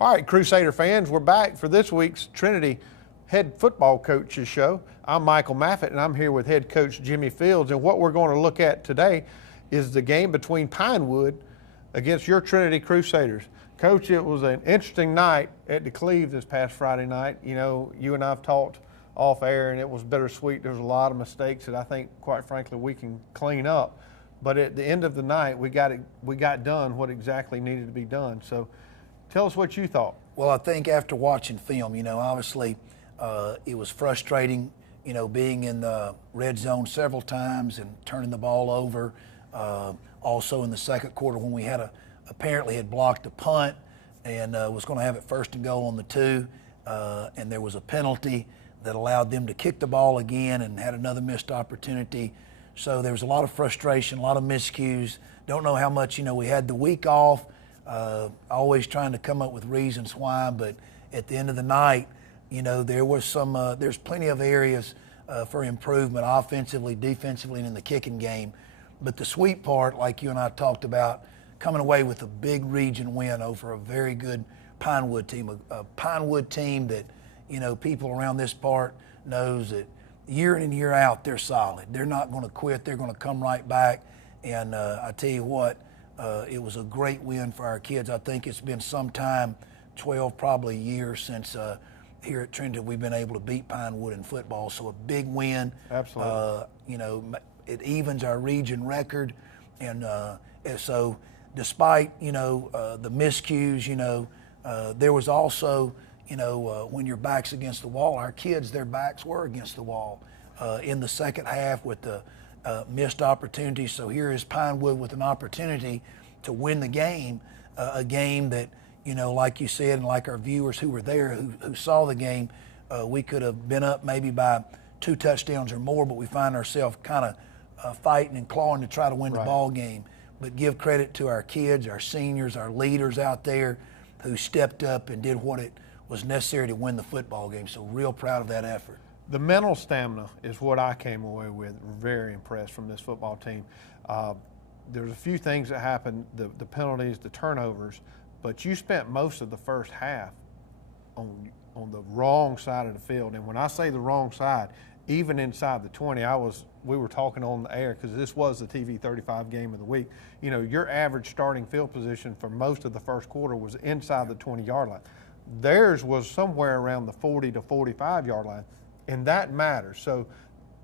All right, Crusader fans, we're back for this week's Trinity head football coaches show. I'm Michael Maffett, and I'm here with head coach Jimmy Fields. And what we're going to look at today is the game between Pinewood against your Trinity Crusaders. Coach, it was an interesting night at the Cleve this past Friday night. You know, you and I have talked off air, and it was bittersweet. There was a lot of mistakes that I think, quite frankly, we can clean up. But at the end of the night, we got done what exactly needed to be done. So tell us what you thought. Well, I think after watching film, obviously it was frustrating, being in the red zone several times and turning the ball over. Also in the second quarter when we apparently had blocked a punt and was going to have it 1st and goal on the 2, and there was a penalty that allowed them to kick the ball again and had another missed opportunity. So there was a lot of frustration, a lot of miscues. Don't know how much, we had the week off. Always trying to come up with reasons why, but at the end of the night, there was there's plenty of areas for improvement offensively, defensively, and in the kicking game. But the sweet part, like you and I talked about, coming away with a big region win over a very good Pinewood team, a Pinewood team that, people around this part knows that year in and year out, they're solid. They're not going to quit. They're going to come right back. And I tell you what, it was a great win for our kids. I think it's been some time, 12 probably years since here at Trinity we've been able to beat Pinewood in football. So a big win. Absolutely. It evens our region record. And so despite, the miscues, there was also, when your back's against the wall, our kids, their backs were against the wall in the second half with the missed opportunities. So here is Pinewood with an opportunity to win the game, a game that, like you said, and like our viewers who were there, who saw the game, we could have been up maybe by 2 touchdowns or more, but we find ourselves kind of fighting and clawing to try to win the ball game. But give credit to our kids, our seniors, our leaders out there who stepped up and did what it was necessary to win the football game. So real proud of that effort. The mental stamina is what I came away with. Very impressed from this football team. There's a few things that happened, the penalties, the turnovers, but you spent most of the first half on the wrong side of the field. And when I say the wrong side, even inside the 20, we were talking on the air because this was the TV 35 game of the week. Your average starting field position for most of the first quarter was inside the 20-yard line. Theirs was somewhere around the 40 to 45-yard line, and that matters. So,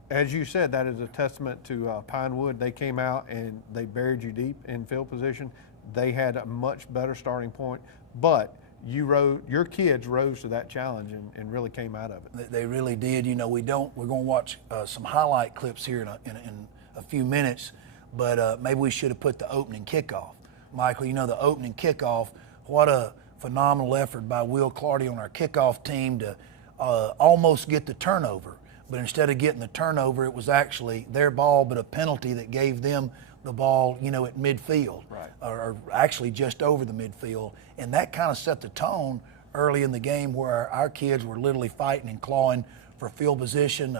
as you said, that is a testament to Pinewood. They came out and they buried you deep in field position. They had a much better starting point, but your kids rose to that challenge and really came out of it. They really did. We're going to watch some highlight clips here in a few minutes, but maybe we should have put the opening kickoff. Michael, the opening kickoff, what a phenomenal effort by Will Clardy on our kickoff team to almost get the turnover. But instead of getting the turnover, it was actually their ball, but a penalty that gave them the ball, at midfield, or actually just over the midfield. And that kind of set the tone early in the game where our kids were literally fighting and clawing for field position.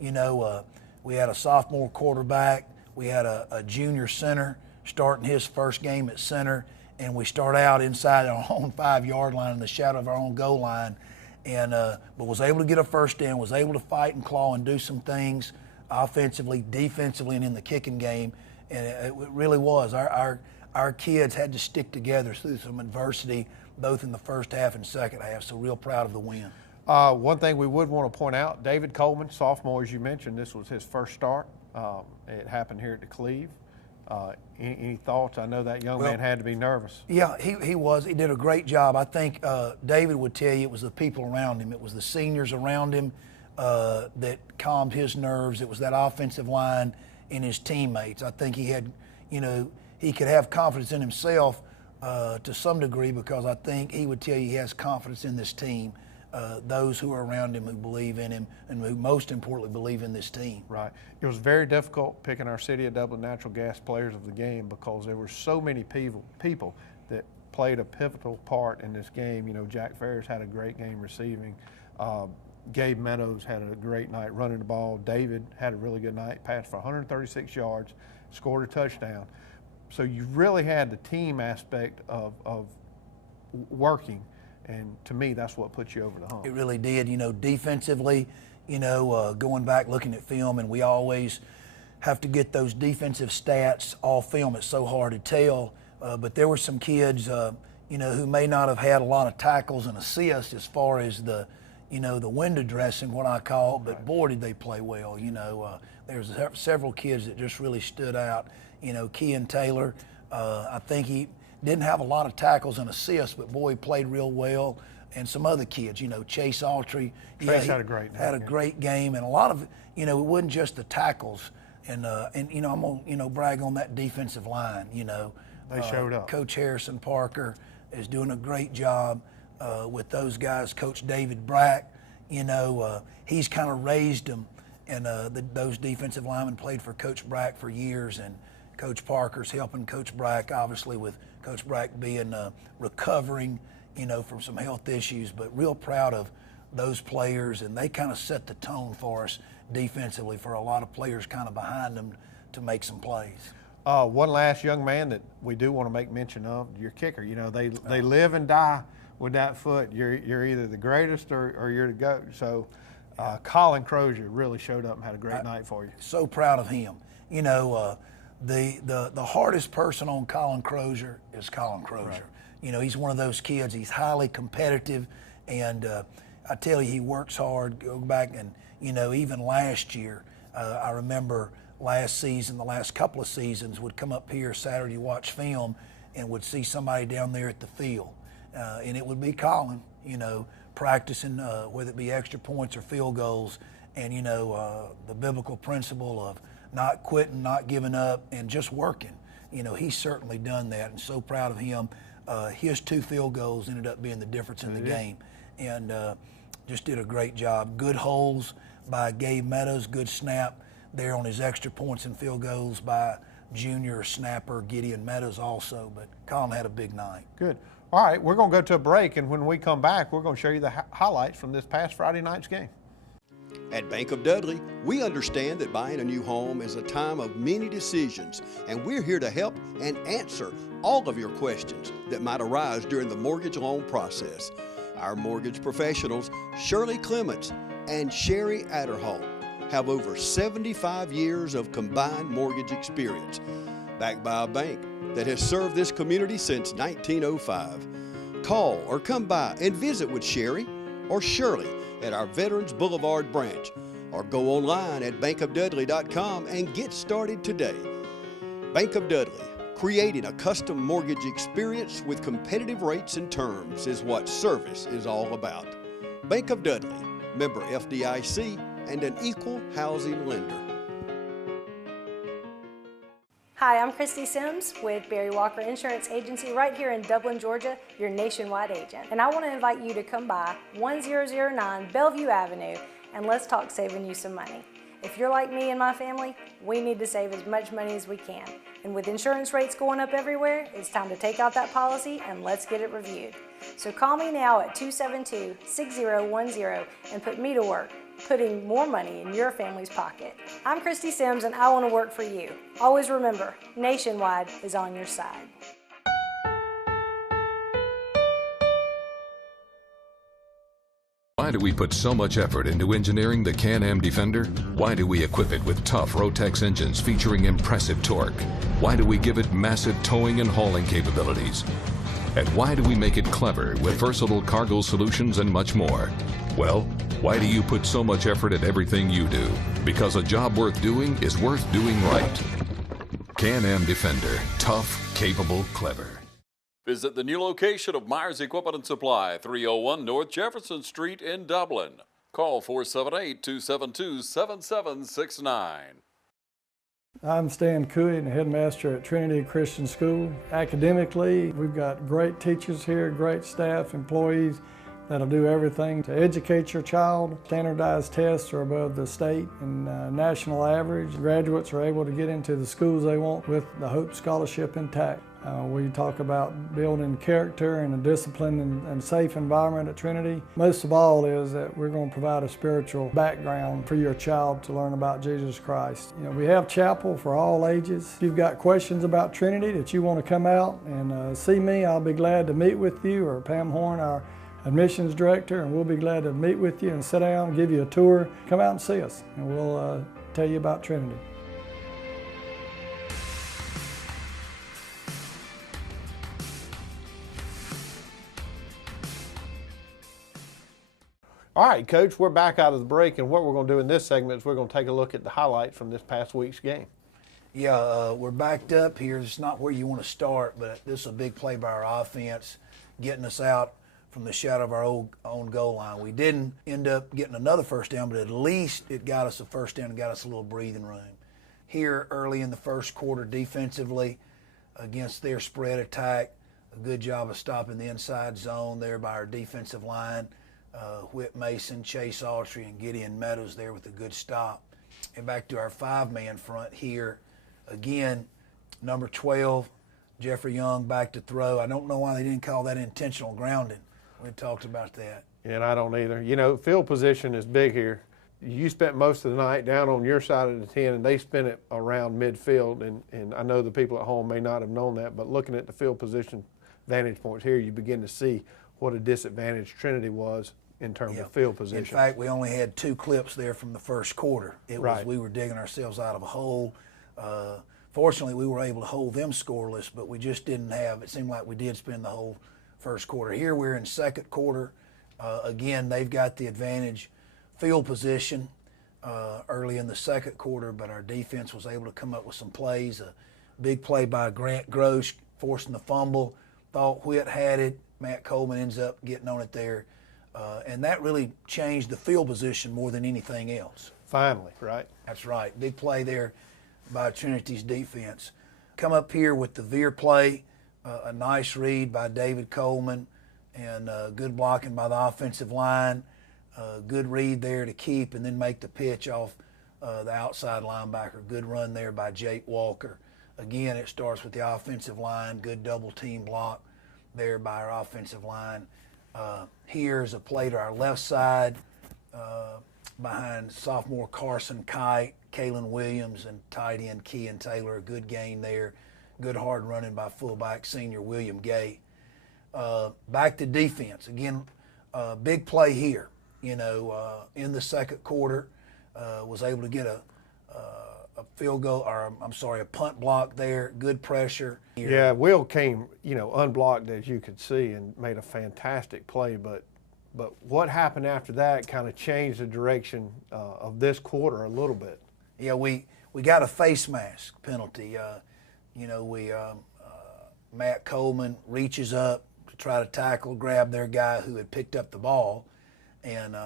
We had a sophomore quarterback. We had a junior center starting his first game at center. And we start out inside our own 5-yard line in the shadow of our own goal line. And but was able to get a first down, was able to fight and claw and do some things offensively, defensively, and in the kicking game. And it really was. Our kids had to stick together through some adversity, both in the first half and second half. So real proud of the win. One thing we would want to point out, David Coleman, sophomore, as you mentioned, this was his first start. It happened here at the Cleve. Any thoughts? I know that young man had to be nervous. Yeah, he was. He did a great job. I think David would tell you it was the people around him. It was the seniors around him that calmed his nerves. It was that offensive line and his teammates. I think he had, he could have confidence in himself to some degree because I think he would tell you he has confidence in this team. Those who are around him who believe in him and who most importantly believe in this team. Right. It was very difficult picking our City of Dublin Natural Gas players of the game because there were so many people that played a pivotal part in this game. Jack Ferris had a great game receiving. Gabe Meadows had a great night running the ball. David had a really good night, passed for 136 yards, scored a touchdown. So you really had the team aspect of working And to me, that's what puts you over the hump. It really did. You know, defensively, you know, going back looking at film, and we always have to get those defensive stats off film. It's so hard to tell. But there were some kids, you know, who may not have had a lot of tackles and assists as far as the, you know, the window dressing, what I call it, but boy, did they play well. You know, there's several kids that just really stood out. You know, Kean Taylor, I think he didn't have a lot of tackles and assists, but boy, he played real well. And some other kids, you know, Chase Autry. Chase had a great game. Had a great game, and a lot of, you know, it wasn't just the tackles. And you know, I'm gonna, you know, brag on that defensive line. You know, they showed up. Coach Harrison Parker is doing a great job with those guys. Coach David Brack, you know, he's kind of raised them, and those defensive linemen played for Coach Brack for years, and Coach Parker's helping Coach Brack, obviously with Coach Brack being recovering, you know, from some health issues, but real proud of those players, and they kind of set the tone for us defensively for a lot of players kind of behind them to make some plays. One last young man that we do want to make mention of, your kicker. You know, they live and die with that foot. You're either the greatest or you're the GOAT. So Colin Crozier really showed up and had a great night for you. So proud of him. You know, the hardest person on Colin Crozier is Colin Crozier. Right. You know, he's one of those kids. He's highly competitive, and I tell you, he works hard. Go back and, you know, even last year, I remember last season, the last couple of seasons, would come up here Saturday, watch film, and would see somebody down there at the field. And it would be Colin, you know, practicing, whether it be extra points or field goals, and, you know, the biblical principle of not quitting, not giving up, and just working. You know, he's certainly done that, and so proud of him. His 2 field goals ended up being the difference in the game, and just did a great job. Good holes by Gabe Meadows, good snap there on his extra points and field goals by junior snapper Gideon Meadows also, but Colin had a big night. Good. All right, we're going to go to a break, and when we come back, we're going to show you the highlights from this past Friday night's game. At Bank of Dudley, we understand that buying a new home is a time of many decisions, and we're here to help and answer all of your questions that might arise during the mortgage loan process. Our mortgage professionals, Shirley Clements and Sherry Adderhall, have over 75 years of combined mortgage experience, backed by a bank that has served this community since 1905. Call or come by and visit with Sherry or Shirley at our Veterans Boulevard branch, or go online at bankofdudley.com and get started today. Bank of Dudley, creating a custom mortgage experience with competitive rates and terms is what service is all about. Bank of Dudley, member FDIC, and an equal housing lender. Hi, I'm Christy Sims with Barry Walker Insurance Agency right here in Dublin, Georgia, your nationwide agent. And I want to invite you to come by 1009 Bellevue Avenue and let's talk saving you some money. If you're like me and my family, we need to save as much money as we can. And with insurance rates going up everywhere, it's time to take out that policy and let's get it reviewed. So call me now at 272-6010 and put me to work, putting more money in your family's pocket. I'm Christy Sims and I want to work for you. Always remember, Nationwide is on your side. Why do we put so much effort into engineering the Can-Am Defender? Why do we equip it with tough Rotex engines featuring impressive torque? Why do we give it massive towing and hauling capabilities? And why do we make it clever with versatile cargo solutions and much more? Well, why do you put so much effort at everything you do? Because a job worth doing is worth doing right. Can-Am Defender. Tough, capable, clever. Visit the new location of Myers Equipment and Supply, 301 North Jefferson Street in Dublin. Call 478-272-7769. I'm Stan Cooey, the headmaster at Trinity Christian School. Academically, we've got great teachers here, great staff, employees that'll do everything to educate your child. Standardized tests are above the state and national average. Graduates are able to get into the schools they want with the Hope Scholarship intact. We talk about building character and a disciplined and safe environment at Trinity. Most of all is that we're going to provide a spiritual background for your child to learn about Jesus Christ. You know, we have chapel for all ages. If you've got questions about Trinity that you want to come out and see me, I'll be glad to meet with you, or Pam Horn, our admissions director, and we'll be glad to meet with you and sit down, give you a tour. Come out and see us, and we'll tell you about Trinity. All right, Coach, we're back out of the break, and what we're going to do in this segment is we're going to take a look at the highlights from this past week's game. Yeah, we're backed up here. It's not where you want to start, but this is a big play by our offense, getting us out from the shadow of our own goal line. We didn't end up getting another first down, but at least it got us a first down and got us a little breathing room. Here early in the first quarter defensively against their spread attack, a good job of stopping the inside zone there by our defensive line. Whit Mason, Chase Autry, and Gideon Meadows there with a good stop. And back to our five-man front here. Again, number 12, Jeffrey Young back to throw. I don't know why they didn't call that intentional grounding. We talked about that. And I don't either. You know, field position is big here. You spent most of the night down on your side of the 10, and they spent it around midfield. And I know the people at home may not have known that, but looking at the field position vantage points here, you begin to see what a disadvantage Trinity was in terms of field position. In fact, we only had 2 clips there from the first quarter. It was Right. we were digging ourselves out of a hole. Fortunately, we were able to hold them scoreless, but we just didn't have, it seemed like we did spend the whole first quarter. Here we're in second quarter. Again, they've got the advantage field position early in the second quarter, but our defense was able to come up with some plays. A big play by Grant Grosh forcing the fumble. Thought Whit had it. Matt Coleman ends up getting on it there. And that really changed the field position more than anything else. Finally, right? That's right. Big play there by Trinity's defense. Come up here with the veer play, a nice read by David Coleman, and good blocking by the offensive line. Good read there to keep and then make the pitch off the outside linebacker. Good run there by Jake Walker. Again, it starts with the offensive line. Good double team block there by our offensive line. Here's a play to our left side behind sophomore Carson Kite, Kalen Williams, and tight end Kean Taylor. A good gain there. Good hard running by fullback senior William Gay. Back to defense. Again, big play here. You know, in the second quarter, was able to get a field goal, or I'm sorry, a punt block there. Good pressure. Yeah, Will came, you know, unblocked as you could see and made a fantastic play. But what happened after that kind of changed the direction of this quarter a little bit. Yeah, we got a face mask penalty. You know, Matt Coleman reaches up to try to tackle, grab their guy who had picked up the ball, and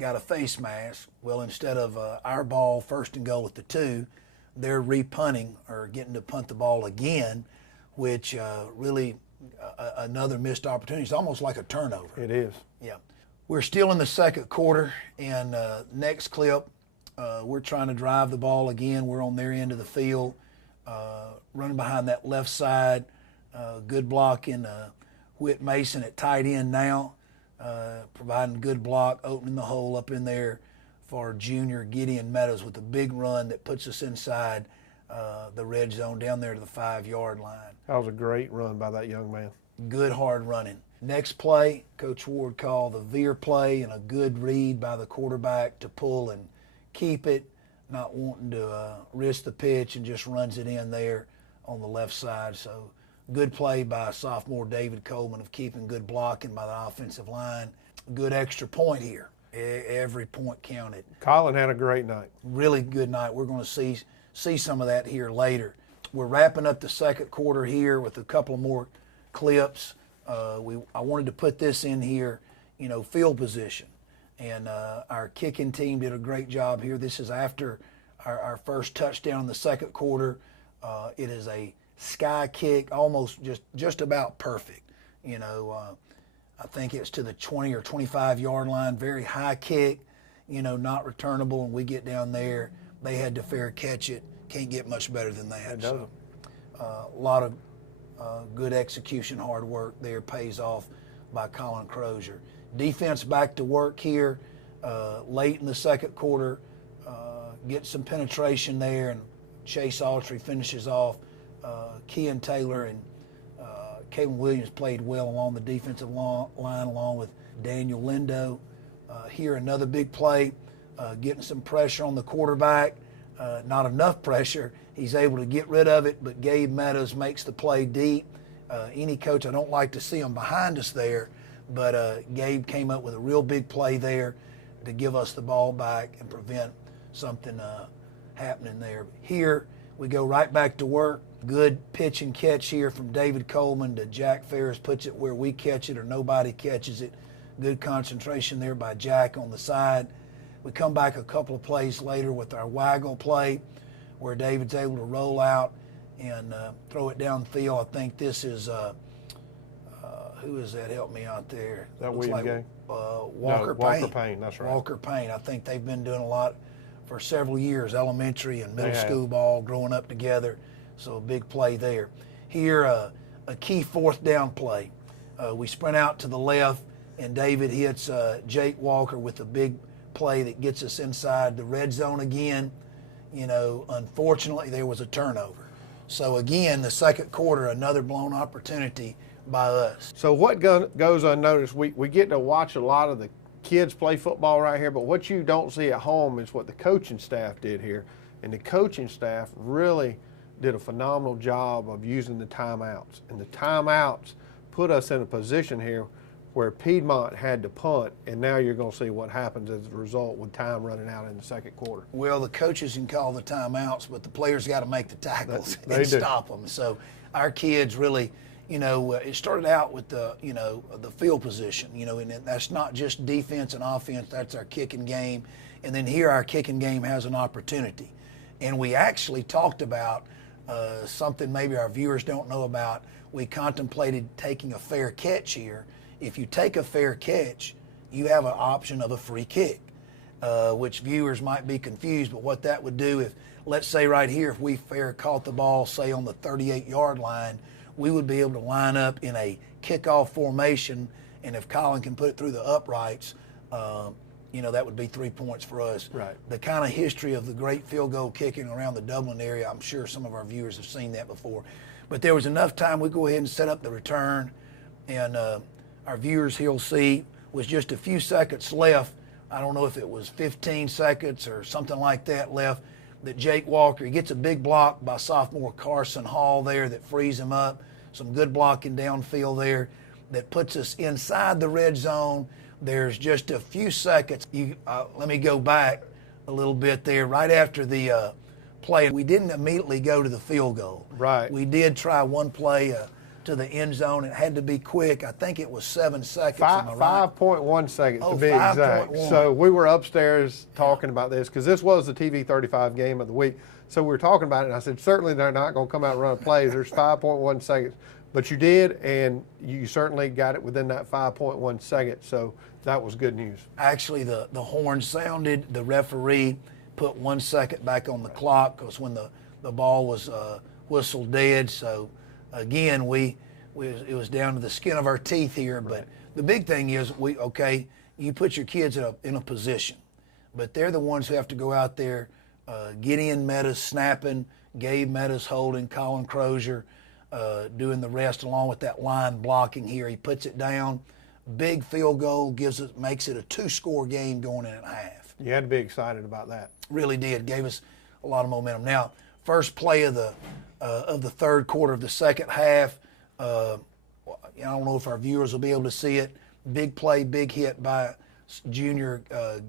got a face mask. Well, instead of our ball first and goal at the 2, they're repunting or getting to punt the ball again, which really another missed opportunity. It's almost like a turnover. It is. Yeah. We're still in the second quarter, and next clip, we're trying to drive the ball again. We're on their end of the field, running behind that left side. Good blocking. Whit Mason at tight end now, providing good block, opening the hole up in there for junior Gideon Meadows with a big run that puts us inside the red zone down there to the 5-yard line. That was a great run by that young man. Good hard running. Next play, Coach Ward called the veer play, and a good read by the quarterback to pull and keep it, not wanting to risk the pitch, and just runs it in there on the left side. So good play by sophomore David Coleman of keeping good blocking by the offensive line. Good extra point here. Every point counted. Colin had a great night. Really good night. We're going to see some of that here later. We're wrapping up the second quarter here with a couple more clips. I wanted to put this in here, you know, field position. And our kicking team did a great job here. This is after our first touchdown in the second quarter. It is a sky kick, almost just about perfect. You know, I think it's to the 20 or 25-yard line, very high kick, you know, not returnable, and we get down there. They had to fair catch it. Can't get much better than that. So, a lot of good execution, hard work there pays off by Colin Crozier. Defense back to work here late in the second quarter, get some penetration there, and Chase Autry finishes off. Kean Taylor and Kalen Williams played well along the defensive line along with Daniel Lindo. Here another big play, getting some pressure on the quarterback. Not enough pressure. He's able to get rid of it, but Gabe Meadows makes the play deep. Any coach, I don't like to see him behind us there, but Gabe came up with a real big play there to give us the ball back and prevent something happening there. Here we go right back to work. Good pitch and catch here from David Coleman to Jack Ferris, puts it where we catch it or nobody catches it. Good concentration there by Jack on the side. We come back a couple of plays later with our waggle play where David's able to roll out and throw it downfield. I think this is, who is that? Help me out there. That William Gay? Walker Payne. Walker Payne, that's right. Walker Payne. I think they've been doing a lot for several years, elementary and middle school ball, growing up together. So a big play there. Here, a key fourth down play. We sprint out to the left, and David hits Jake Walker with a big play that gets us inside the red zone again. You know, unfortunately, there was a turnover. So again, the second quarter, another blown opportunity by us. So what goes unnoticed, we get to watch a lot of the kids play football right here, but what you don't see at home is what the coaching staff did here. And the coaching staff really did a phenomenal job of using the timeouts. And the timeouts put us in a position here where Piedmont had to punt, and now you're going to see what happens as a result with time running out in the second quarter. Well, the coaches can call the timeouts, but the players got to make the tackles They and do. stop them. So our kids really, you know, it started out with the, you know, the field position, you know, and that's not just defense and offense, that's our kicking game. And then here our kicking game has an opportunity. And we actually talked about something maybe our viewers don't know about. We contemplated taking a fair catch here. If you take a fair catch, you have an option of a free kick, which viewers might be confused, but what that would do if, let's say right here, if we fair caught the ball, say on the 38-yard line, we would be able to line up in a kickoff formation, and if Colin can put it through the uprights, you know, that would be 3 points for us. Right. The kind of history of the great field goal kicking around the Dublin area, I'm sure some of our viewers have seen that before. But there was enough time, we go ahead and set up the return, and our viewers here will see was just a few seconds left. I don't know if it was 15 seconds or something like that left, that Jake Walker, he gets a big block by sophomore Carson Hall there that frees him up. Some good blocking downfield there that puts us inside the red zone. There's just a few seconds. Let me go back a little bit there. Right after the play, we didn't immediately go to the field goal. Right. We did try one play to the end zone. It had to be quick. I think it was 7 seconds. 5.1 seconds to be 5.1. exact. So we were upstairs talking about this because this was the TV 35 game of the week. So we were talking about it, and I said, certainly they're not going to come out and run a play. There's 5.1 seconds. But you did, and you certainly got it within that 5.1 seconds. So that was good news. Actually, the horn sounded. The referee put 1 second back on the clock because when the ball was whistled dead. So again, it was down to the skin of our teeth here. But Right. the big thing is, you put your kids in a position, but they're the ones who have to go out there. Gideon Meadows snapping, Gabe Meadows holding, Colin Crozier doing the rest along with that line blocking here. He puts it down. Big field goal makes it a 2-score game going in at half. You had to be excited about that. Really did. Gave us a lot of momentum. Now, first play of the third quarter of the second half. I don't know if our viewers will be able to see it. Big play, big hit by junior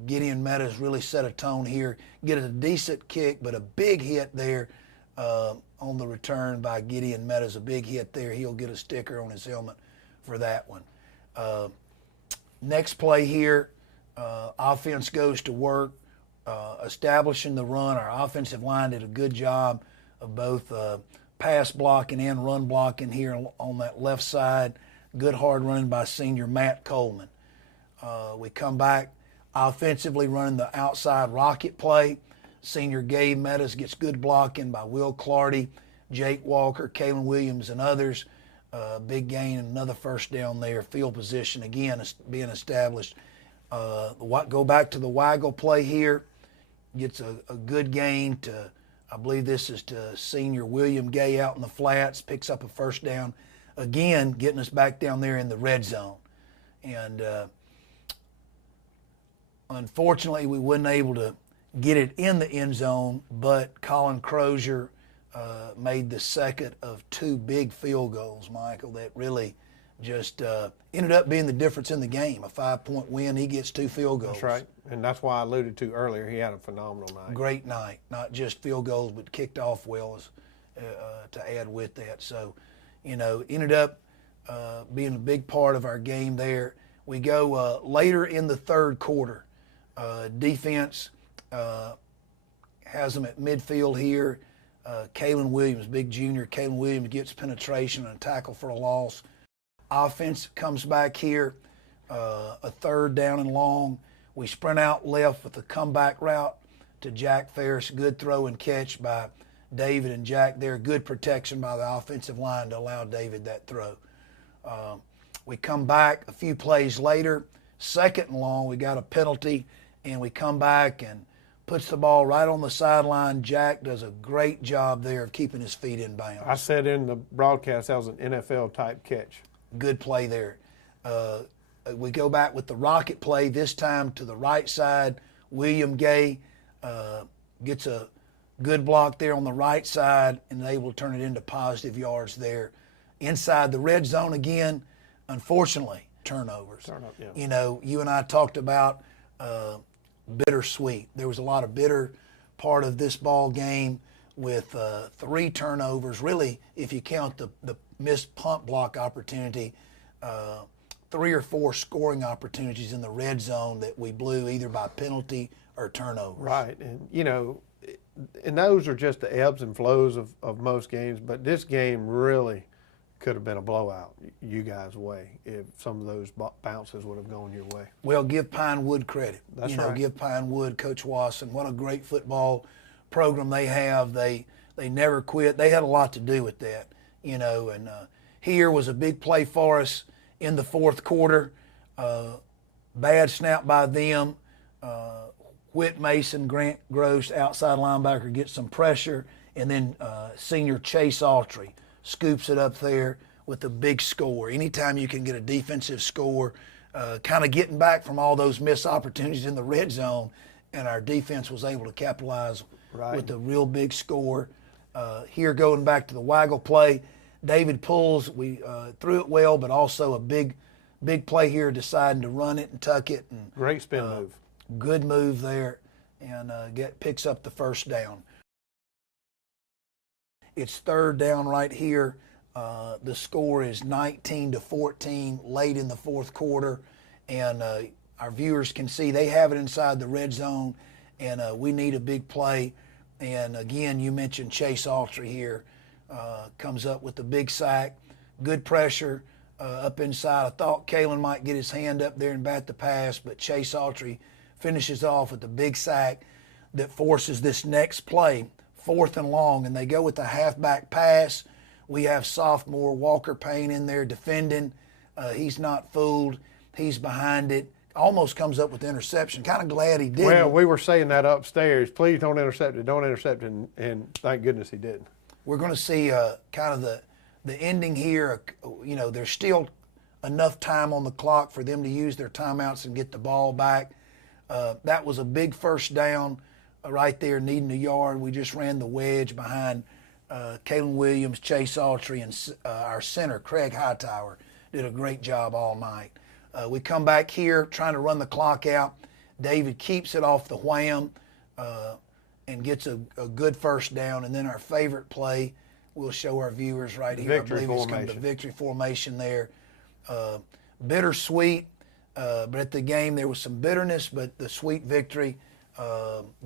Gideon Meadows. Really set a tone here. Get a decent kick, but a big hit there on the return by Gideon Meadows. A big hit there. He'll get a sticker on his helmet for that one. Next play here, offense goes to work, establishing the run. Our offensive line did a good job of both pass blocking and run blocking here on that left side. Good hard running by senior Matt Coleman. We come back offensively running the outside rocket play. Senior Gabe Meadows gets good blocking by Will Clardy, Jake Walker, Kalen Williams, and others. Big gain and another first down there. Field position again is being established. Go back to the waggle play here. Gets a good gain to, I believe this is to senior William Gay out in the flats. Picks up a first down. again, getting us back down there in the red zone. And unfortunately, we wasn't able to get it in the end zone, but Colin Crozier made the second of 2 big field goals, Michael, that really just ended up being the difference in the game. A 5-point win, he gets 2 field goals. That's right, and that's why I alluded to earlier, he had a phenomenal night. Great night, not just field goals, but kicked off well as, to add with that. So, you know, ended up being a big part of our game there. We go later in the third quarter. Defense has them at midfield here. Kalen Williams, big junior, Kalen Williams gets penetration and a tackle for a loss. Offense comes back here, a 3rd down and long. We sprint out left with a comeback route to Jack Ferris. Good throw and catch by David and Jack there. Good protection by the offensive line to allow David that throw. We come back a few plays later, 2nd and long. We got a penalty, and we come back and puts the ball right on the sideline. Jack does a great job there of keeping his feet in bounds. I said in the broadcast that was an NFL-type catch. Good play there. We go back with the rocket play, this time to the right side. William Gay gets a good block there on the right side and able to turn it into positive yards there. Inside the red zone again, unfortunately, turnovers. Yeah. You know, you and I talked about bittersweet. There was a lot of bitter part of this ball game with 3 turnovers. Really, if you count the missed punt block opportunity, 3 or 4 scoring opportunities in the red zone that we blew either by penalty or turnover. Right, and you know, and those are just the ebbs and flows of most games, but this game really could have been a blowout you guys' way if some of those bounces would have gone your way. Well, give Pinewood credit. That's right. Give Pinewood, Coach Wasson, what a great football program they have. They never quit. They had a lot to do with that, you know, and here was a big play for us in the 4th quarter. Bad snap by them. Whit Mason, Grant Gross, outside linebacker, gets some pressure, and then senior Chase Autry scoops it up there with a big score. Anytime you can get a defensive score, kind of getting back from all those missed opportunities in the red zone, and our defense was able to capitalize with a real big score. Here, going back to the waggle play, David pulls. We threw it well, but also a big play here, deciding to run it and tuck it. And, great spin move. Good move there, and picks up the 1st down. It's 3rd down right here. The score is 19-14 late in the 4th quarter, and our viewers can see they have it inside the red zone, and we need a big play. And again, you mentioned Chase Autry here. Comes up with the big sack. Good pressure up inside. I thought Kalen might get his hand up there and bat the pass, but Chase Autry finishes off with the big sack that forces this next play, 4th and long, and they go with the halfback pass. We have sophomore Walker Payne in there defending. He's not fooled. He's behind it. Almost comes up with the interception. Kind of glad he didn't. Well, we were saying that upstairs. Please don't intercept it. Don't intercept it. And thank goodness he didn't. We're going to see kind of the ending here. You know, there's still enough time on the clock for them to use their timeouts and get the ball back. That was a big 1st down right there, needing a yard. We just ran the wedge behind Kalen Williams, Chase Autry, and our center, Craig Hightower, did a great job all night. We come back here trying to run the clock out. David keeps it off the wham and gets a good 1st down. And then our favorite play, we'll show our viewers right here. Victory I believe it's come to victory formation there. Bittersweet, but at the game there was some bitterness, but the sweet victory.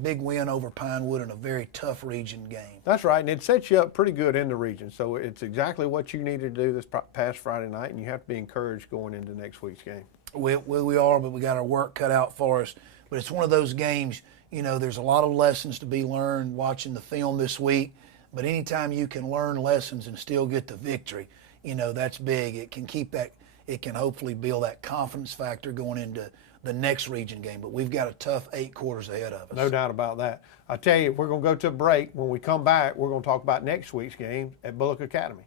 Big win over Pinewood in a very tough region game. That's right, and it sets you up pretty good in the region. So it's exactly what you needed to do this past Friday night, and you have to be encouraged going into next week's game. We are, but we got our work cut out for us. But it's one of those games, you know, there's a lot of lessons to be learned watching the film this week. But anytime you can learn lessons and still get the victory, you know, that's big. It can keep that, it can hopefully build that confidence factor going into the next region game. But we've got a tough 8 quarters ahead of us. No doubt about that. I tell you, we're going to go to a break. When we come back, we're going to talk about next week's game at Bullock Academy.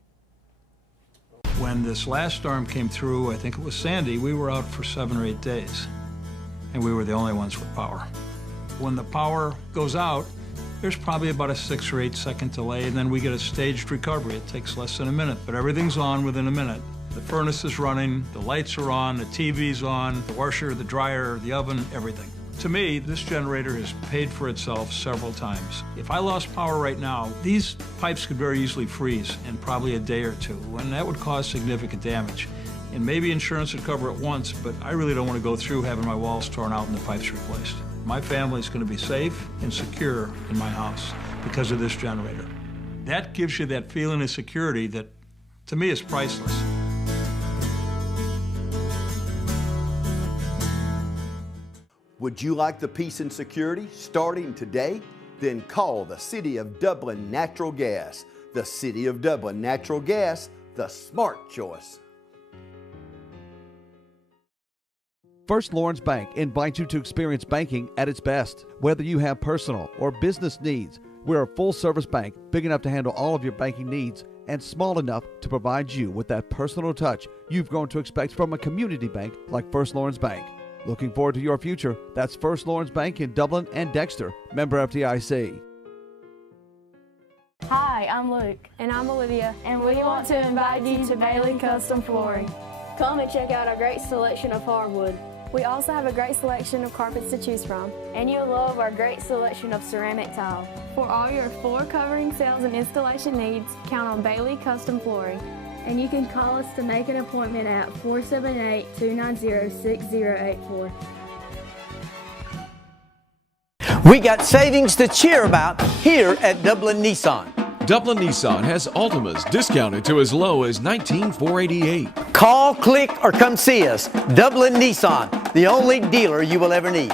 When this last storm came through, I think it was Sandy, we were out for 7 or 8 days, and we were the only ones with power. When the power goes out, there's probably about a 6 or 8 second delay, and then we get a staged recovery. It takes less than a minute, but everything's on within a minute. The furnace is running, the lights are on, the TV's on, the washer, the dryer, the oven, everything. To me, this generator has paid for itself several times. If I lost power right now, these pipes could very easily freeze in probably a day or two, and that would cause significant damage. And maybe insurance would cover it once, but I really don't want to go through having my walls torn out and the pipes replaced. My family's going to be safe and secure in my house because of this generator. That gives you that feeling of security that, to me, is priceless. Would you like the peace and security starting today? Then call the City of Dublin Natural Gas. The City of Dublin Natural Gas, the smart choice. First Lawrence Bank invites you to experience banking at its best. Whether you have personal or business needs, we're a full-service bank big enough to handle all of your banking needs and small enough to provide you with that personal touch you've grown to expect from a community bank like First Lawrence Bank. Looking forward to your future? That's First Lawrence Bank in Dublin and Dexter. Member FDIC. Hi, I'm Luke. And I'm Olivia. And we want to invite you to Bailey Custom Flooring. Come and check out our great selection of hardwood. We also have a great selection of carpets to choose from. And you'll love our great selection of ceramic tile. For all your floor covering, sales, and installation needs, count on Bailey Custom Flooring. And you can call us to make an appointment at 478-290-6084. We got savings to cheer about here at Dublin Nissan. Dublin Nissan has Altimas discounted to as low as $19,488. Call, click, or come see us. Dublin Nissan, the only dealer you will ever need.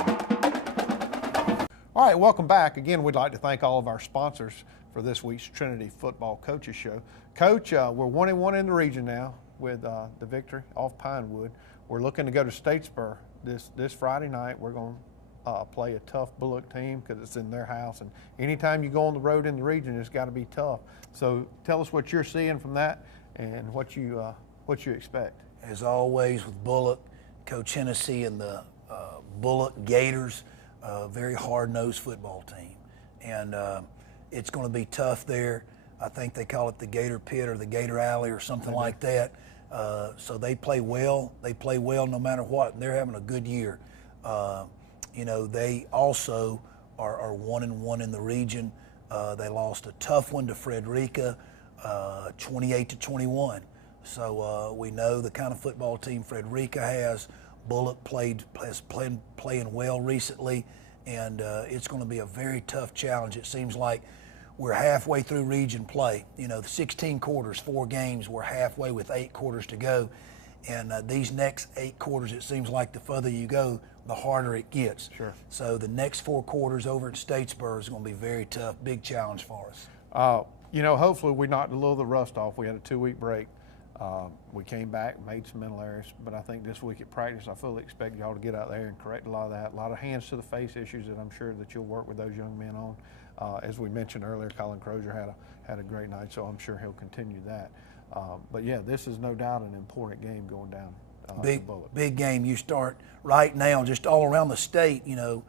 All right, welcome back. Again, we'd like to thank all of our sponsors for this week's Trinity Football Coaches Show. Coach, we're 1-1 in the region now with the victory off Pinewood. We're looking to go to Statesboro this Friday night. We're going to play a tough Bullock team because it's in their house. And anytime you go on the road in the region, it's got to be tough. So tell us what you're seeing from that and what you expect. As always with Bullock, Coach Hennessy and the Bullock Gators, very hard-nosed football team. And it's going to be tough there. I think they call it the Gator Pit or the Gator Alley or something like that. So they play well. They play well no matter what. And they're having a good year. You know, they also are 1-1 in the region. They lost a tough one to Frederica, 28-21. So we know the kind of football team Frederica has. Bullock has playing well recently, and it's going to be a very tough challenge. It seems like we're halfway through region play. You know, the 16 quarters, 4 games, we're halfway with 8 quarters to go. And these next 8 quarters, it seems like the further you go, the harder it gets. Sure. So the next 4 quarters over at Statesboro is going to be very tough, big challenge for us. You know, hopefully we knocked a little of the rust off. We had a 2-week break. We came back, made some mental errors, but I think this week at practice, I fully expect y'all to get out there and correct a lot of that. A lot of hands to the face issues that I'm sure that you'll work with those young men on. As we mentioned earlier, Colin Crozier had a great night, so I'm sure he'll continue that. But yeah, this is no doubt an important game going down. Big game. You start right now, just all around the state. You know,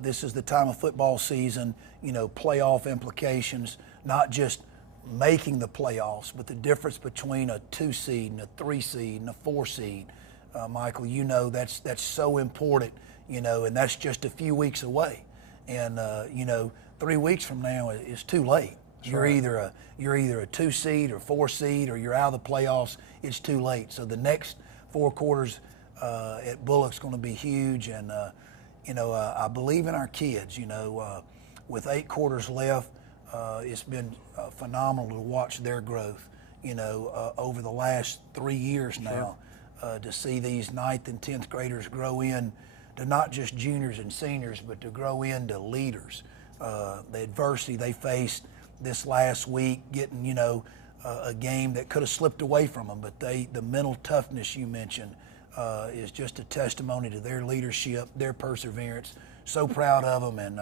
this is the time of football season. You know, playoff implications, not just making the playoffs, but the difference between a 2 seed and a 3 seed and a 4 seed. Michael, you know that's so important. You know, and that's just a few weeks away. And you know, 3 weeks from now is too late. You're either a 2 seed or 4 seed, or you're out of the playoffs. It's too late. So the next 4 quarters at Bullock's going to be huge. And you know, I believe in our kids. You know, with 8 quarters left, it's been phenomenal to watch their growth. You know, over the last 3 years now, to see these 9th and 10th graders grow in to not just juniors and seniors, but to grow into leaders. The adversity they faced this last week, getting, you know, a game that could have slipped away from them, but the mental toughness you mentioned is just a testimony to their leadership, their perseverance. So proud of them, and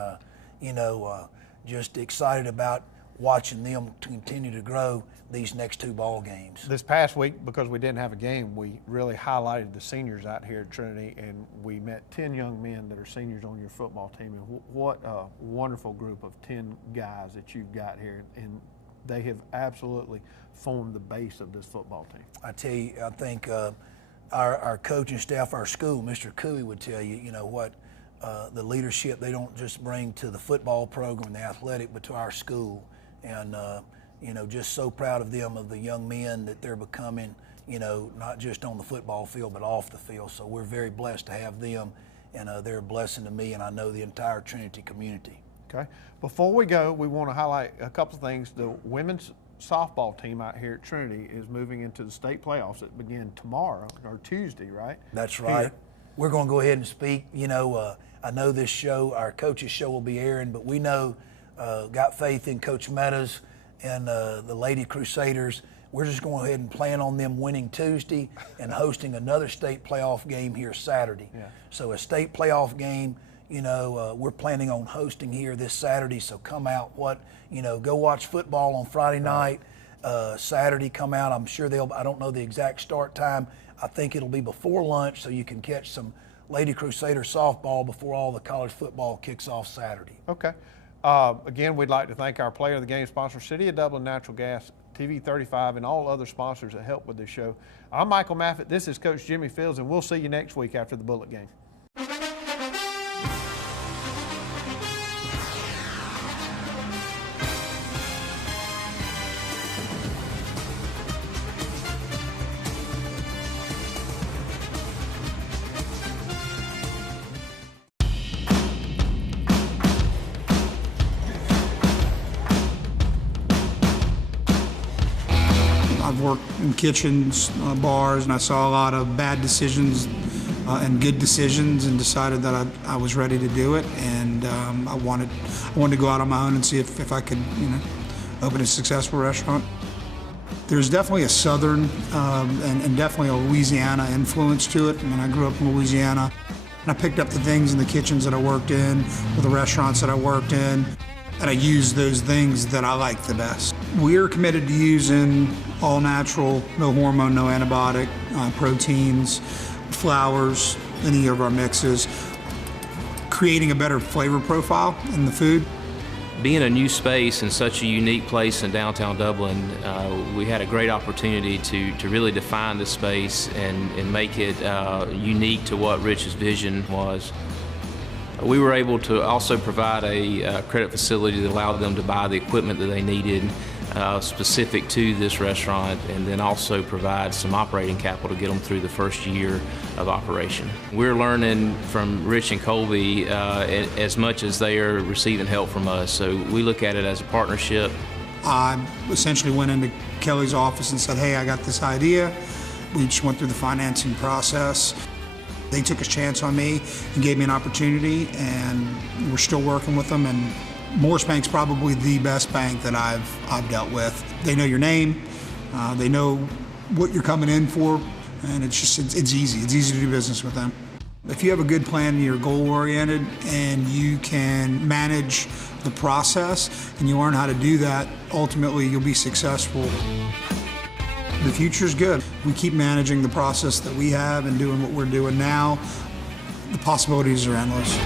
you know, just excited about watching them to continue to grow these next 2 ball games. This past week, because we didn't have a game, we really highlighted the seniors out here at Trinity, and we met 10 young men that are seniors on your football team. And what a wonderful group of 10 guys that you've got here, and they have absolutely formed the base of this football team. I tell you, I think our coaching staff, our school, Mr. Cooey would tell you, you know what, the leadership they don't just bring to the football program, the athletic, but to our school. And you know, just so proud of them, of the young men that they're becoming, you know, not just on the football field, but off the field. So we're very blessed to have them, and they're a blessing to me, and I know the entire Trinity community. Okay. Before we go, we want to highlight a couple of things. The women's softball team out here at Trinity is moving into the state playoffs that begin tomorrow, or Tuesday, right? That's right. Here. We're going to go ahead and speak. You know, I know this show, our coaches show will be airing, but we know, got faith in Coach Meadows and the Lady Crusaders. We're just going ahead and plan on them winning Tuesday and hosting another state playoff game here Saturday. Yeah. So a state playoff game, you know, we're planning on hosting here this Saturday. So come out, go watch football on Friday night. Saturday, come out. I'm sure I don't know the exact start time. I think it'll be before lunch, so you can catch some Lady Crusader softball before all the college football kicks off Saturday. Okay. Again, we'd like to thank our player of the game sponsor, City of Dublin Natural Gas, TV 35, and all other sponsors that help with this show. I'm Michael Maffett. This is Coach Jimmy Fields, and we'll see you next week after the Bullet game. I've worked in kitchens, bars, and I saw a lot of bad decisions and good decisions, and decided that I was ready to do it. And I wanted to go out on my own and see if I could, open a successful restaurant. There's definitely a Southern and definitely a Louisiana influence to it. I mean, I grew up in Louisiana, and I picked up the things in the kitchens that I worked in, or the restaurants that I worked in, and I used those things that I like the best. We're committed to using all natural, no hormone, no antibiotic, proteins, flours, any of our mixes, creating a better flavor profile in the food. Being a new space in such a unique place in downtown Dublin, we had a great opportunity to really define the space and make it unique to what Rich's vision was. We were able to also provide a credit facility that allowed them to buy the equipment that they needed specific to this restaurant, and then also provide some operating capital to get them through the first year of operation. We're learning from Rich and Colby as much as they are receiving help from us, so we look at it as a partnership. I essentially went into Kelly's office and said, hey, I got this idea. We just went through the financing process. They took a chance on me and gave me an opportunity, and we're still working with them. And Morris Bank's probably the best bank that I've dealt with. They know your name, they know what you're coming in for, and it's easy. It's easy to do business with them. If you have a good plan and you're goal-oriented and you can manage the process and you learn how to do that, ultimately you'll be successful. The future's good. We keep managing the process that we have and doing what we're doing now. The possibilities are endless.